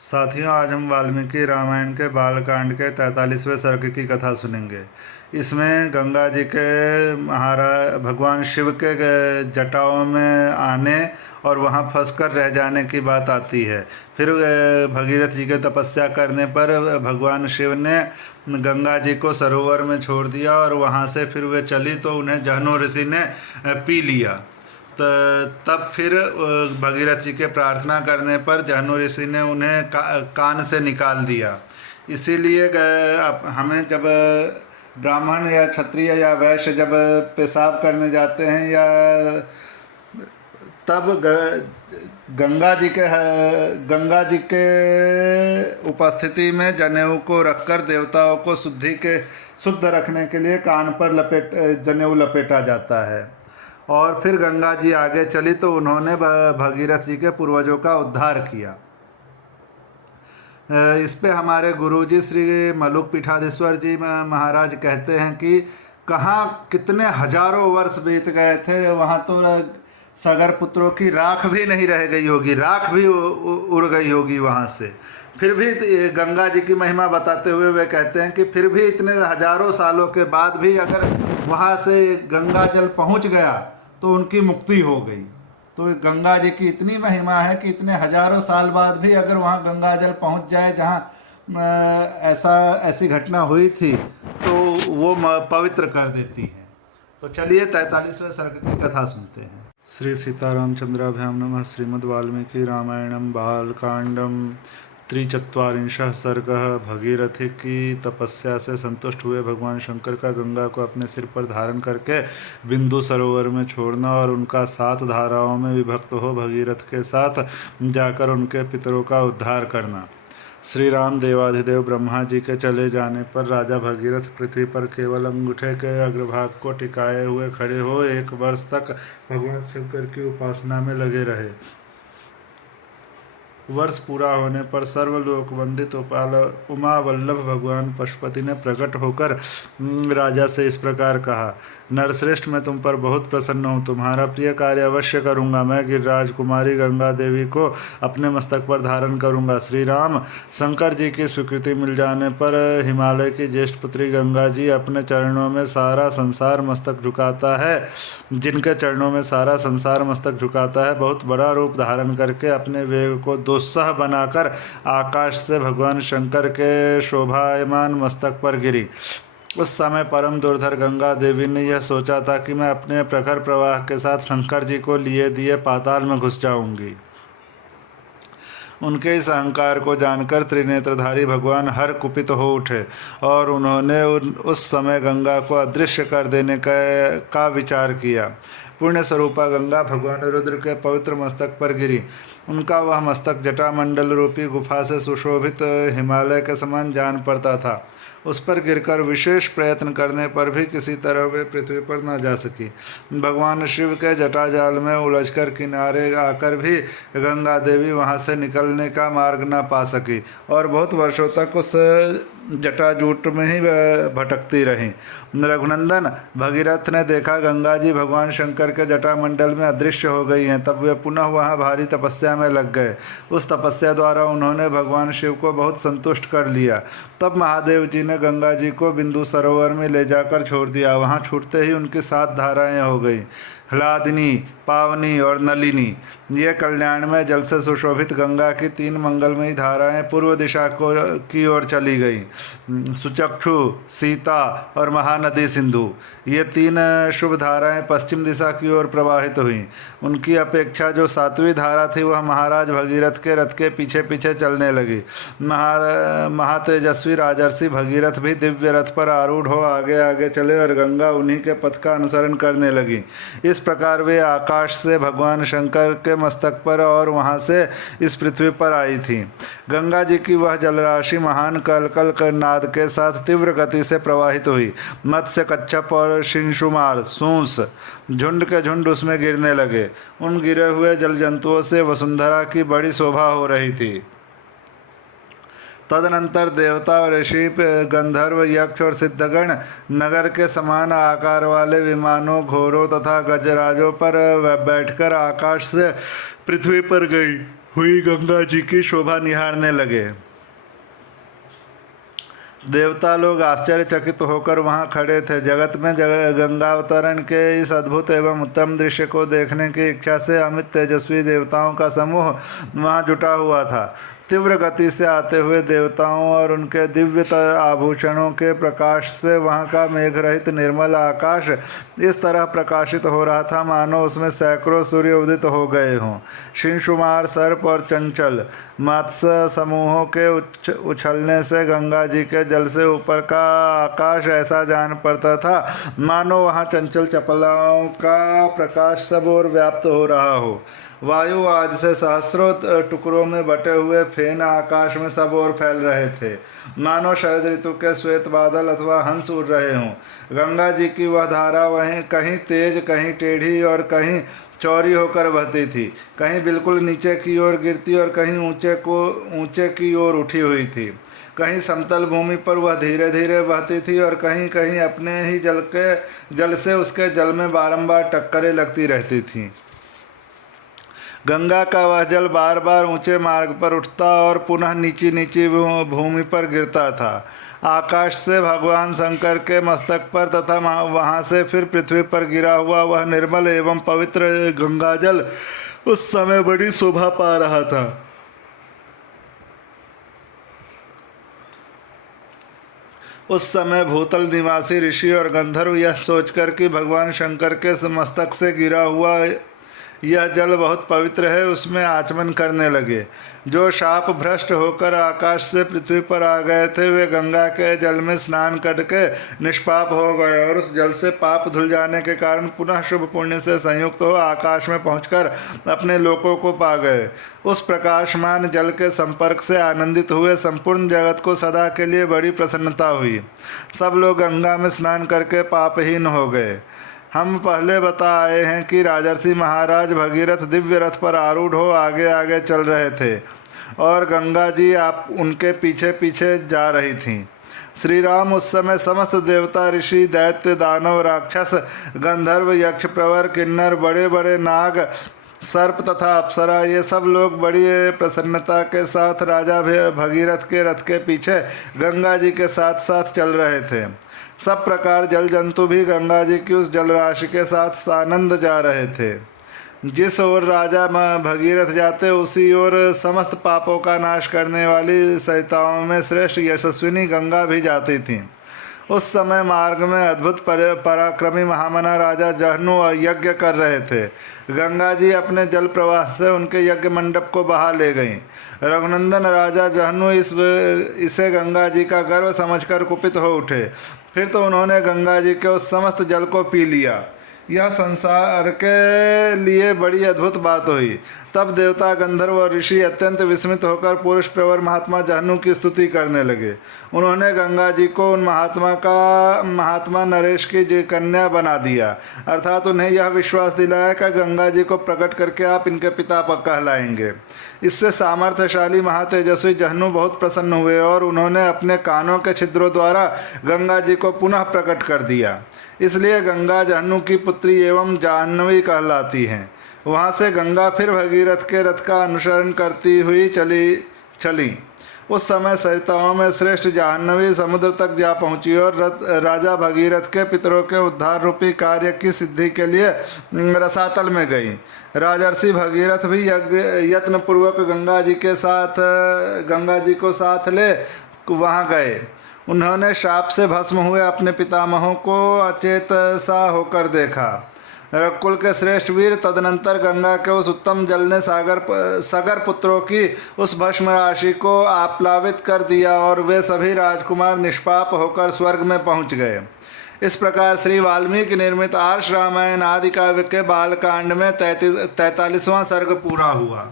साथियों, आज हम वाल्मीकि रामायण के बालकांड के 43वें सर्ग की कथा सुनेंगे। इसमें गंगा जी के भगवान शिव के जटाओं में आने और वहाँ फंसकर रह जाने की बात आती है। फिर भगीरथ जी के तपस्या करने पर भगवान शिव ने गंगा जी को सरोवर में छोड़ दिया और वहाँ से फिर वे चली तो उन्हें जहनु ऋषि ने पी लिया। तब फिर भगीरथ जी के प्रार्थना करने पर जहनु ऋषि ने उन्हें कान से निकाल दिया। इसीलिए हमें जब ब्राह्मण या क्षत्रिय या वैश्य जब पेशाब करने जाते हैं या तब गंगा जी के उपस्थिति में जनेऊ को रखकर देवताओं को शुद्ध रखने के लिए कान पर जनेऊ लपेटा जाता है। और फिर गंगा जी आगे चली तो उन्होंने भगीरथ जी के पूर्वजों का उद्धार किया। इस पे हमारे गुरुजी श्री मलुक पीठाधीश्वर जी महाराज कहते हैं कि कहाँ कितने हजारों वर्ष बीत गए थे, वहाँ तो सगर पुत्रों की राख भी नहीं रह गई होगी, राख भी उड़ गई होगी वहाँ से। फिर भी गंगा जी की महिमा बताते हुए वे कहते हैं कि फिर भी इतने हजारों सालों के बाद भी अगर वहाँ से गंगा जल पहुँच गया तो उनकी मुक्ति हो गई। तो गंगा जी की इतनी महिमा है कि इतने हजारों साल बाद भी अगर वहाँ गंगा जल पहुँच जाए जहाँ ऐसी घटना हुई थी तो वो पवित्र कर देती है। तो चलिए 43वें सर्ग की कथा सुनते हैं। श्री सीतारामचंद्राभ्याम नमः। श्रीमद् वाल्मीकि रामायणं बालकांडम 43 सर्गः। भगीरथी की तपस्या से संतुष्ट हुए भगवान शंकर का गंगा को अपने सिर पर धारण करके बिंदु सरोवर में छोड़ना और उनका 7 धाराओं में विभक्त हो भगीरथ के साथ जाकर उनके पितरों का उद्धार करना। श्री राम देवाधिदेव ब्रह्मा जी के चले जाने पर राजा भगीरथ पृथ्वी पर केवल अंगूठे के अग्रभाग को टिकाए हुए खड़े हो 1 वर्ष तक भगवान शंकर की उपासना में लगे रहे। वर्ष पूरा होने पर सर्वलोक वंदित उमा वल्लभ भगवान पशुपति ने प्रकट होकर राजा से इस प्रकार कहा, नरश्रेष्ठ, मैं तुम पर बहुत प्रसन्न हूँ, तुम्हारा प्रिय कार्य अवश्य करूँगा। मैं गिरिराज कुमारी गंगा देवी को अपने मस्तक पर धारण करूँगा। श्री राम शंकर जी की स्वीकृति मिल जाने पर हिमालय की ज्येष्ठ पुत्री गंगा जी अपने चरणों में सारा संसार मस्तक झुकाता है, जिनके चरणों में सारा संसार मस्तक झुकाता है, बहुत बड़ा रूप धारण करके अपने वेग को दुस्सह बनाकर आकाश से भगवान शंकर के शोभायमान मस्तक पर गिरी। उस समय परम दुर्धर गंगा देवी ने यह सोचा था कि मैं अपने प्रखर प्रवाह के साथ शंकर जी को लिए दिए पाताल में घुस जाऊंगी। उनके इस अहंकार को जानकर त्रिनेत्रधारी भगवान हर कुपित हो उठे और उन्होंने उस समय गंगा को अदृश्य कर देने का विचार किया। पुण्य स्वरूपा गंगा भगवान रुद्र के पवित्र मस्तक पर गिरी। उनका वह मस्तक जटामंडल रूपी गुफा से सुशोभित हिमालय के समान जान पड़ता था। उस पर गिरकर विशेष प्रयत्न करने पर भी किसी तरह वे पृथ्वी पर न जा सकी। भगवान शिव के जटाजाल में उलझकर किनारे आकर भी गंगा देवी वहां से निकलने का मार्ग न पा सकी और बहुत वर्षों तक उस जटाजूट में ही भटकती रहीं। रघुनंदन, भगीरथ ने देखा गंगा जी भगवान शंकर के जटामंडल में अदृश्य हो गई हैं। तब वे पुनः वहाँ भारी तपस्या में लग गए। उस तपस्या द्वारा उन्होंने भगवान शिव को बहुत संतुष्ट कर लिया। तब महादेव जी ने गंगा जी को बिंदु सरोवर में ले जाकर छोड़ दिया। वहाँ छूटते ही उनकी 7 धाराएं हो गई, ह्लादिनी, पावनी और नलिनी। ये कल्याण में जल से सुशोभित गंगा की 3 मंगलमयी धाराएं पूर्व दिशा की ओर चली गई। सुचक्षु, सीता और महानदी सिंधु, ये 3 शुभ धाराएं पश्चिम दिशा की ओर प्रवाहित हुईं। उनकी अपेक्षा जो 7वीं धारा थी वह महाराज भगीरथ के रथ के पीछे पीछे चलने लगी। महातेजस्वी राजर्षि भगीरथ भी दिव्य रथ पर आरूढ़ हो आगे आगे चले और गंगा उन्हीं के पथ का अनुसरण करने लगी। इस प्रकार वे आकाश से भगवान शंकर के मस्तक पर और वहां से इस पृथ्वी पर आई थी। गंगा जी की वह जलराशि महान कलकल कर नाद के साथ तीव्र गति से प्रवाहित हुई। मत्स्य, कच्छप और शिंशुमार, सूंस, झुंड के झुंड उसमें गिरने लगे। उन गिरे हुए जल जंतुओं से वसुंधरा की बड़ी शोभा हो रही थी। तदनंतर देवता और ऋषि, गंधर्व, यक्ष और सिद्धगण नगर के समान आकार वाले विमानों, घोड़ों तथा गजराजों पर बैठकर आकाश से पृथ्वी पर गई। हुई गंगा जी की शोभा निहारने लगे। देवता लोग आश्चर्यचकित होकर वहां खड़े थे। जगत में गंगावतरण के इस अद्भुत एवं उत्तम दृश्य को देखने की इच्छा से अमित तेजस्वी देवताओं का समूह वहां जुटा हुआ था। तीव्र गति से आते हुए देवताओं और उनके दिव्य आभूषणों के प्रकाश से वहां का मेघ रहित निर्मल आकाश इस तरह प्रकाशित हो रहा था मानो उसमें सैकड़ों सूर्य उदित हो गए हों। शिंशुमार, सर्प और चंचल मत्स्य समूहों के उछलने से गंगा जी के जल से ऊपर का आकाश ऐसा जान पड़ता था मानो वहाँ चंचल चपलाओं का प्रकाश सब ओर व्याप्त हो रहा हो। वायु आदि से सहस्रों टुकड़ों में बटे हुए फेन आकाश में सब ओर फैल रहे थे मानो शरद ऋतु के श्वेत बादल अथवा हंस उड़ रहे हों। गंगा जी की वह धारा वहीं कहीं तेज, कहीं टेढ़ी और कहीं चौड़ी होकर बहती थी, कहीं बिल्कुल नीचे की ओर गिरती और कहीं ऊंचे की ओर उठी हुई थी। कहीं समतल भूमि पर वह धीरे धीरे बहती थी और कहीं कहीं अपने ही जल से उसके जल में बारंबार टक्करें लगती रहती थीं। गंगा का वह जल बार बार ऊंचे मार्ग पर उठता और पुनः नीची भूमि पर गिरता था। आकाश से भगवान शंकर के मस्तक पर तथा वहां से फिर पृथ्वी पर गिरा हुआ वह निर्मल एवं पवित्र गंगाजल उस समय बड़ी शोभा पा रहा था। उस समय भूतल निवासी ऋषि और गंधर्व यह सोचकर कि भगवान शंकर के मस्तक से गिरा हुआ यह जल बहुत पवित्र है उसमें आचमन करने लगे। जो शाप भ्रष्ट होकर आकाश से पृथ्वी पर आ गए थे वे गंगा के जल में स्नान करके निष्पाप हो गए और उस जल से पाप धुल जाने के कारण पुनः शुभ पुण्य से संयुक्त हो आकाश में पहुंचकर अपने लोकों को पा गए। उस प्रकाशमान जल के संपर्क से आनंदित हुए संपूर्ण जगत को सदा के लिए बड़ी प्रसन्नता हुई। सब लोग गंगा में स्नान करके पापहीन हो गए। हम पहले बता आए हैं कि राजर्षि महाराज भगीरथ दिव्य रथ पर आरूढ़ हो आगे आगे चल रहे थे और गंगा जी आप उनके पीछे पीछे जा रही थीं। श्री राम उस समय समस्त देवता, ऋषि, दैत्य, दानव, राक्षस, गंधर्व, यक्ष, प्रवर, किन्नर, बड़े बड़े नाग, सर्प तथा अप्सरा ये सब लोग बड़ी प्रसन्नता के साथ राजा भगीरथ के रथ के पीछे गंगा जी के साथ साथ चल रहे थे। सब प्रकार जल जंतु भी गंगा जी की उस जलराशि के साथ सानंद जा रहे थे। जिस ओर राजा भगीरथ जाते उसी ओर समस्त पापों का नाश करने वाली सरिताओं में श्रेष्ठ यशस्विनी गंगा भी जाती थीं। उस समय मार्ग में अद्भुत पराक्रमी महामना राजा जहनु यज्ञ कर रहे थे। गंगा जी अपने जल प्रवाह से उनके यज्ञ मंडप को बहा ले गईं। रघुनंदन राजा जहनु इसे गंगा जी का गर्व समझकर कुपित हो उठे। फिर तो उन्होंने गंगा जी के उस समस्त जल को पी लिया। यह संसार के लिए बड़ी अद्भुत बात हुई। तब देवता, गंधर्व और ऋषि अत्यंत विस्मित होकर पुरुष प्रवर महात्मा जहनु की स्तुति करने लगे। उन्होंने गंगा जी को उन महात्मा नरेश की कन्या बना दिया, अर्थात उन्हें यह विश्वास दिलाया कि गंगा जी को प्रकट करके आप इनके पिता कहलाएंगे। इससे सामर्थ्यशाली महातेजस्वी जहनु बहुत प्रसन्न हुए और उन्होंने अपने कानों के छिद्रों द्वारा गंगा जी को पुनः प्रकट कर दिया। इसलिए गंगा जहनु की पुत्री एवं जाह्नवी कहलाती हैं। वहाँ से गंगा फिर भगीरथ के रथ का अनुसरण करती हुई चली। उस समय सरिताओं में श्रेष्ठ जाह्नवी समुद्र तक जा पहुंची और राजा भगीरथ के पितरों के उद्धार रूपी कार्य की सिद्धि के लिए रसातल में गई। राजर्षि भगीरथ भी यत्न पूर्वक गंगा जी को साथ ले वहाँ गए। उन्होंने शाप से भस्म हुए अपने पितामहों को अचेत सा होकर देखा। रकुल के श्रेष्ठ वीर तदनंतर गंगा के उस उत्तम जल ने सगर पुत्रों की उस भस्म राशि को आप्लावित कर दिया और वे सभी राजकुमार निष्पाप होकर स्वर्ग में पहुंच गए। इस प्रकार श्री वाल्मीकि निर्मित आर्ष रामायण आदि काव्य के बालकांड में 43वां सर्ग पूरा हुआ।